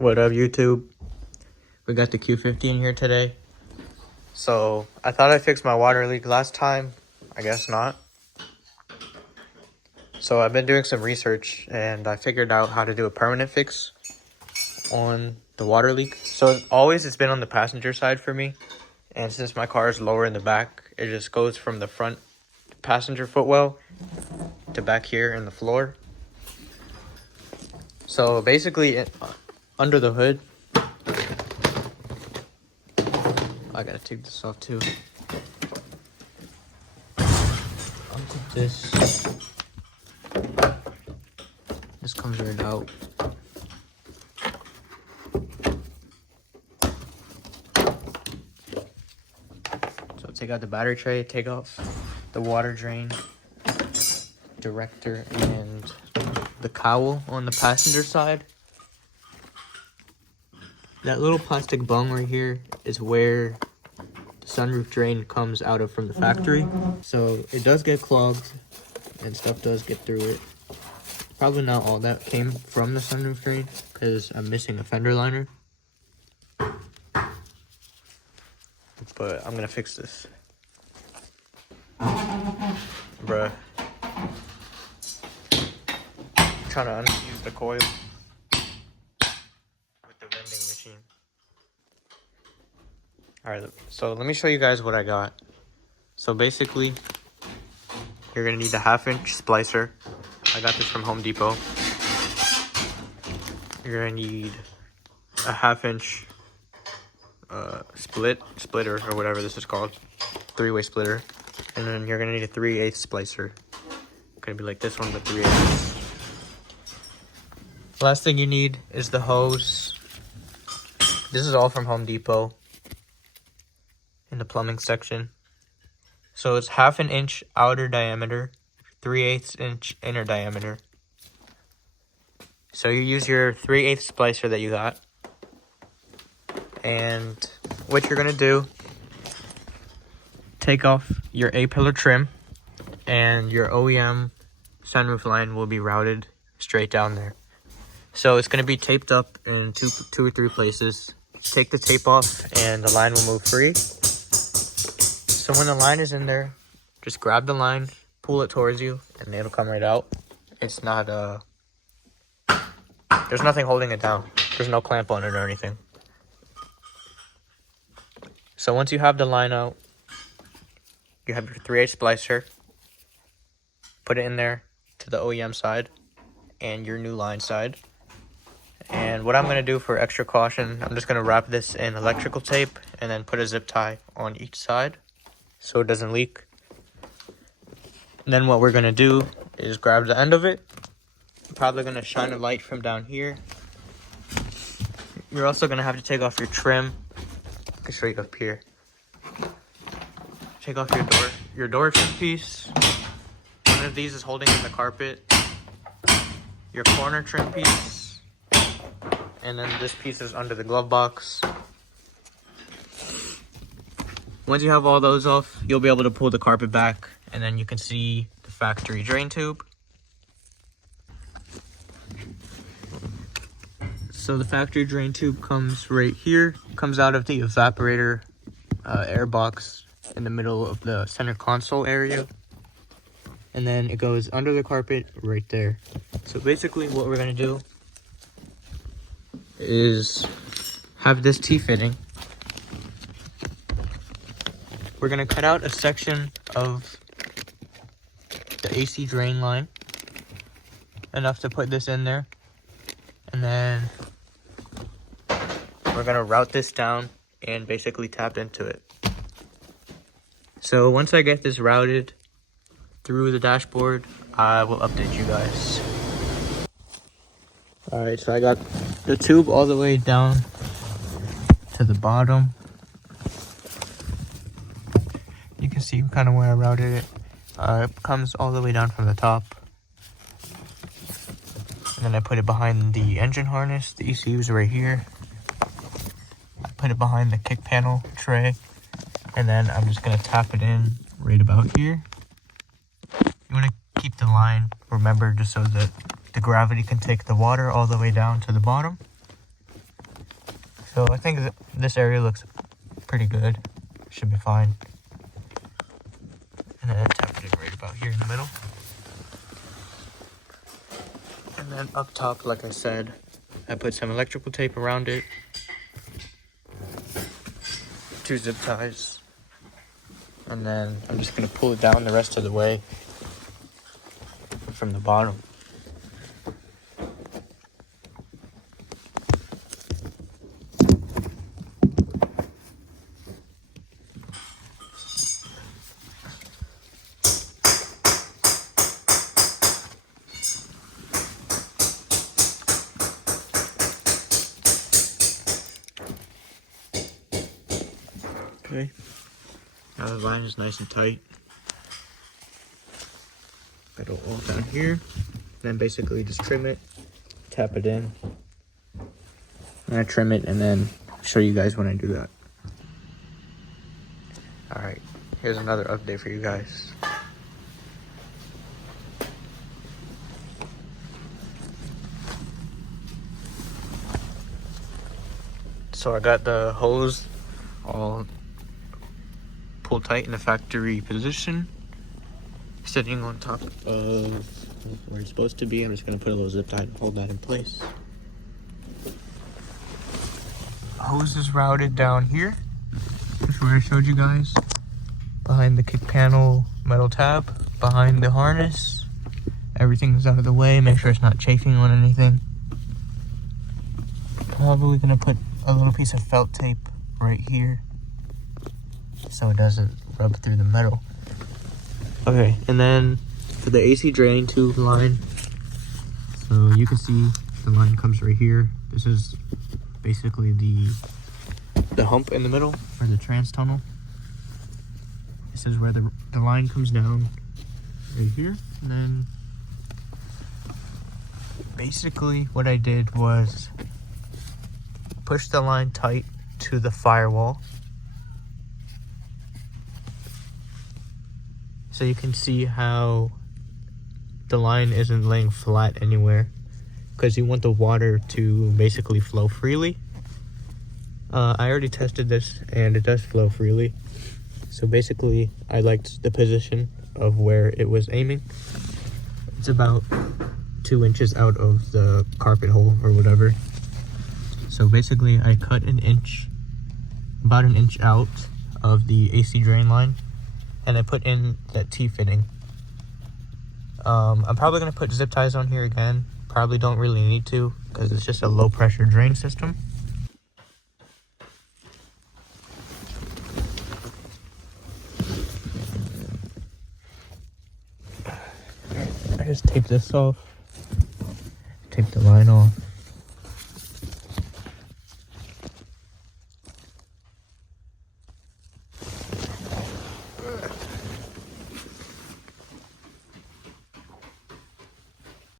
What up, YouTube? We got the Q50 in here today. So, I thought I fixed my water leak last time. I guess not. So, I've been doing some research and I figured out how to do a permanent fix on the water leak. So, it's been on the passenger side for me. And since my car is lower in the back, it just goes from the front passenger footwell to back here in the floor. So, basically, under the hood, I gotta take this off too. I'll take this. This comes right out. So take out the battery tray, take off the water drain, director, and the cowl on the passenger side. That little plastic bung right here is where the sunroof drain comes out of from the factory. So it does get clogged and stuff does get through it. Probably not all that came from the sunroof drain because I'm missing a fender liner. But I'm gonna fix this. Bruh. I'm trying to unfuse the coil with the vending machine. Alright, so let me show you guys what I got. So basically, you're gonna need a 1/2-inch splicer. I got this from Home Depot. You're gonna need a 1/2-inch splitter, or whatever this is called. 3-way splitter. And then you're gonna need a 3/8 splicer. Gonna be like this one, but 3/8. Last thing you need is the hose. This is all from Home Depot in the plumbing section. So it's 1/2 inch outer diameter, 3/8 inch inner diameter. So you use your 3/8 splicer that you got. And what you're gonna do, take off your A-pillar trim, and your OEM sunroof line will be routed straight down there. So it's gonna be taped up in two or three places. Take the tape off and the line will move free. So when the line is in there, just grab the line, pull it towards you, and it'll come right out. It's not there's nothing holding it down. There's no clamp on it or anything. So once you have the line out, you have your 3/8 splicer. Put it in there to the OEM side and your new line side. And what I'm going to do for extra caution, I'm just going to wrap this in electrical tape and then put a zip tie on each side so it doesn't leak. And then what we're going to do is grab the end of it. I'm probably going to shine a light from down here. You're also going to have to take off your trim. I can show you up here. Take off your door trim piece. One of these is holding in the carpet. Your corner trim piece. And then this piece is under the glove box. Once you have all those off, you'll be able to pull the carpet back, and then you can see the factory drain tube. So the factory drain tube comes right here. Comes out of the evaporator air box in the middle of the center console area. And then it goes under the carpet right there. So basically what we're gonna do is have this T-fitting. We're gonna cut out a section of the AC drain line, enough to put this in there, and then we're gonna route this down and basically tap into it. So once I get this routed through the dashboard, I will update you guys. Alright, so I got the tube all the way down to the bottom. You can see kind of where I routed it. It comes all the way down from the top. And then I put it behind the engine harness. The ECU is right here. I put it behind the kick panel tray. And then I'm just going to tap it in right about here. You want to keep the line, remember, just so that the gravity can take the water all the way down to the bottom. So I think this area looks pretty good. Should be fine. And then tap it in right about here in the middle. And then up top, like I said, I put some electrical tape around it. 2 zip ties. And then I'm just going to pull it down the rest of the way from the bottom. Okay, now the line is nice and tight. Put it all down here. Then basically just trim it, tap it in. And I trim it and then show you guys when I do that. Alright, here's another update for you guys. So I got the hose all pulled tight in the factory position, sitting on top of where it's supposed to be. I'm just going to put a little zip tie and hold that in place. Hose is routed down here, just where I showed you guys, behind the kick panel metal tab, behind the harness. Everything's out of the way, make sure it's not chafing on anything. Probably going to put a little piece of felt tape right here so it doesn't rub through the metal. Okay, and then for the AC drain tube line, so you can see the line comes right here. This is basically the hump in the middle for the trans tunnel. This is where the line comes down right here, and then basically what I did was push the line tight to the firewall. So you can see how the line isn't laying flat anywhere, because you want the water to basically flow freely. I already tested this and it does flow freely. So basically I liked the position of where it was aiming. It's about 2 inches out of the carpet hole or whatever. So basically I cut about an inch out of the AC drain line, and I put in that T-fitting. I'm probably going to put zip ties on here again. Probably don't really need to, because it's just a low pressure drain system. I just tape this off. Tape the line off.